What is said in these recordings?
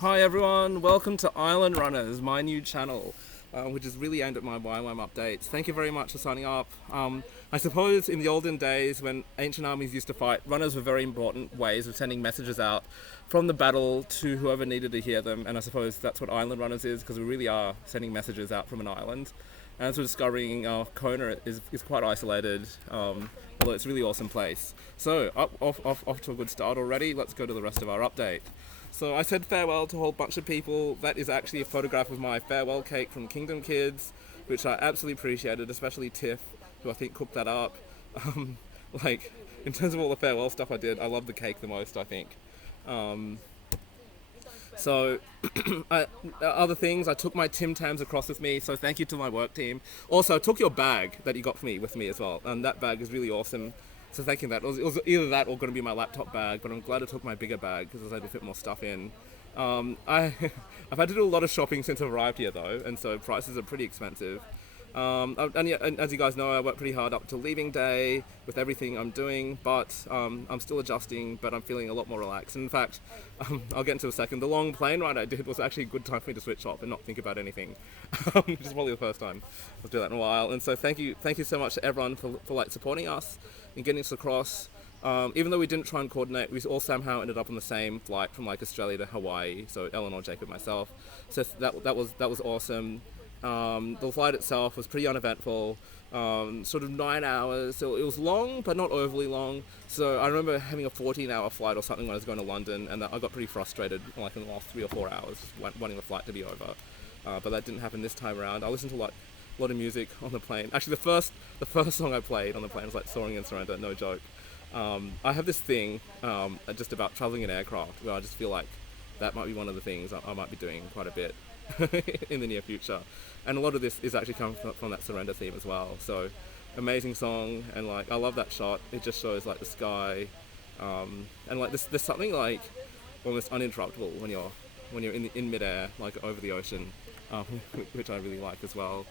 Hi everyone, welcome to Island Runners, my new channel, which is really aimed at my YWAM updates. Thank you very much for signing up. I suppose in the olden days when ancient armies used to fight, runners were very important ways of sending messages out from the battle to whoever needed to hear them, and I suppose that's what Island Runners is, because we really are sending messages out from an island. And as we're discovering, Kona is quite isolated, although it's a really awesome place. So, off to a good start already. Let's go to the rest of our update. So I said farewell to a whole bunch of people. That is actually a photograph of my farewell cake from Kingdom Kids, which I absolutely appreciated, especially Tiff, who I think cooked that up. Um, like, in terms of all the farewell stuff I did, I love the cake the most, I think. Um, so, other things, I took my Tim Tams across with me, so thank you to my work team. Also, I took your bag that you got for me with me as well, and that bag is really awesome. So thank you for that. It was either that or going to be my laptop bag, but I'm glad I took my bigger bag because I was able to fit more stuff in. I've had to do a lot of shopping since I've arrived here though, and so prices are pretty expensive. And as you guys know, I worked pretty hard up to leaving day with everything I'm doing, but I'm still adjusting, but I'm feeling a lot more relaxed. And in fact, I'll get into a second. The long plane ride I did was actually a good time for me to switch off and not think about anything, which is probably the first time I'll do that in a while. And so thank you so much to everyone for like supporting us and getting us across. Even though we didn't try and coordinate, we all somehow ended up on the same flight from like Australia to Hawaii. So Eleanor, Jacob, myself. So that was awesome. The flight itself was pretty uneventful, sort of 9 hours, so it was long but not overly long. So I remember having a 14-hour flight or something when I was going to London, and I got pretty frustrated like in the last 3 or 4 hours just wanting the flight to be over, but that didn't happen this time around. I listened to like a lot of music on the plane. Actually, the first song I played on the plane was like Soaring and Surrender, no joke. I have this thing just about traveling in aircraft where I just feel like that might be one of the things I might be doing quite a bit in the near future, and a lot of this is actually coming from that Surrender theme as well. So amazing song, and like I love that shot. It just shows like the sky, and like there's something like almost uninterruptible when you're in midair, like over the ocean, which I really like as well.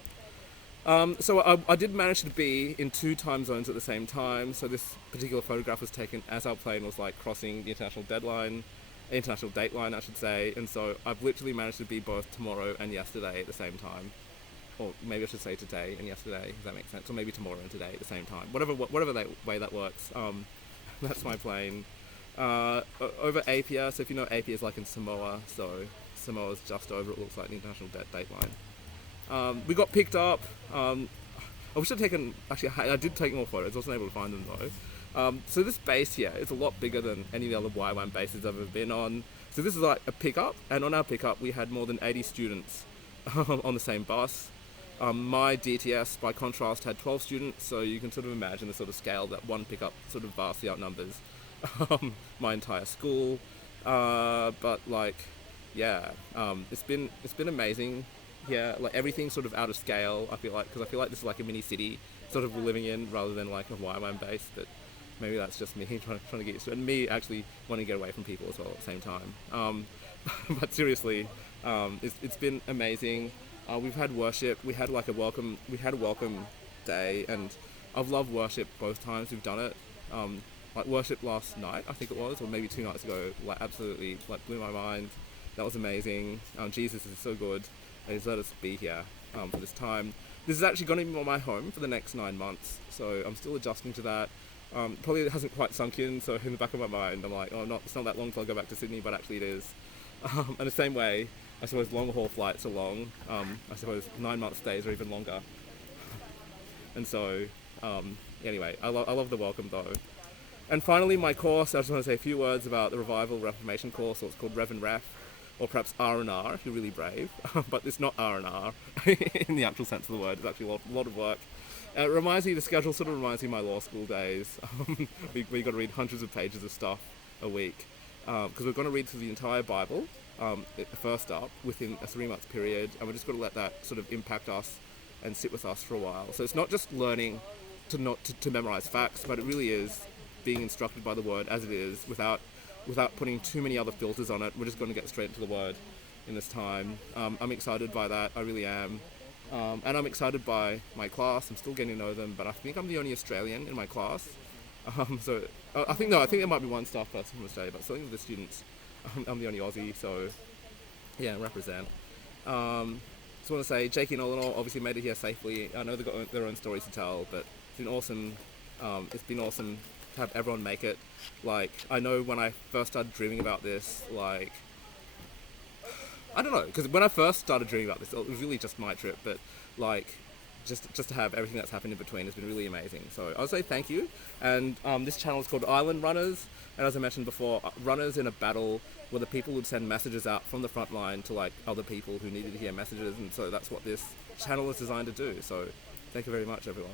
So I did manage to be in 2 time zones at the same time. So this particular photograph was taken as our plane was like crossing the international dateline, I should say. And so I've literally managed to be both tomorrow and yesterday at the same time. Or maybe I should say today and yesterday, if that makes sense. Or maybe tomorrow and today at the same time. Whatever way that works. That's my plane. Over Apia, so if you know Apia is like in Samoa, so Samoa's just over, it looks like the international dateline. We got picked up. I wish I'd taken, actually I did take more photos, I wasn't able to find them though. So this base here is a lot bigger than any of the other YWAM bases I've ever been on. So this is like a pickup, and on our pickup we had more than 80 students on the same bus. My DTS, by contrast, had 12 students, so you can sort of imagine the sort of scale that one pickup sort of vastly outnumbers my entire school. But like, yeah, it's been amazing. Yeah, like everything's sort of out of scale. I feel like this is like a mini city sort of we're living in rather than like a YWAM base. But maybe that's just me trying to get used to it, and me actually wanting to get away from people as well at the same time. But seriously, it's been amazing. We've had worship. We had a welcome day, and I've loved worship both times we've done it. Like worship last night, I think it was, or maybe 2 nights ago, like absolutely like blew my mind. That was amazing. Jesus is so good. He's let us be here for this time. This is actually going to be my home for the next 9 months, so I'm still adjusting to that. Probably it hasn't quite sunk in, so in the back of my mind I'm like, it's not that long till I go back to Sydney, but actually it is. And the same way, I suppose long haul flights are long. I suppose 9 month stays are even longer. And so, anyway, I love the welcome though. And finally, my course, I just want to say a few words about the Revival Reformation course, or it's called Rev and Ref, or perhaps R&R if you're really brave, but it's not R&R in the actual sense of the word. It's actually a lot of work. The schedule sort of reminds me of my law school days. We got to read hundreds of pages of stuff a week, because we're going to read through the entire Bible first up within a 3-month period, and we're just going to let that sort of impact us and sit with us for a while. So it's not just learning to memorize facts, but it really is being instructed by the word as it is without putting too many other filters on it. We're just going to get straight into the word in this time. I'm excited by that, I really am. And I'm excited by my class. I'm still getting to know them, but I think I'm the only Australian in my class. I think there might be one staff person from Australia, but certainly with the students, I'm the only Aussie, so Yeah, represent. Just want to say, Jake and Eleanor obviously made it here safely. I know they've got their own stories to tell, but it's been awesome. It's been awesome to have everyone make it. Like, I know when I first started dreaming about this, like, I don't know, because when I first started dreaming about this, it was really just my trip, but like, just to have everything that's happened in between has been really amazing. So I would say thank you. And this channel is called Island Runners, and as I mentioned before, runners in a battle where the people would send messages out from the front line to like other people who needed to hear messages, and so that's what this channel is designed to do. So thank you very much, everyone.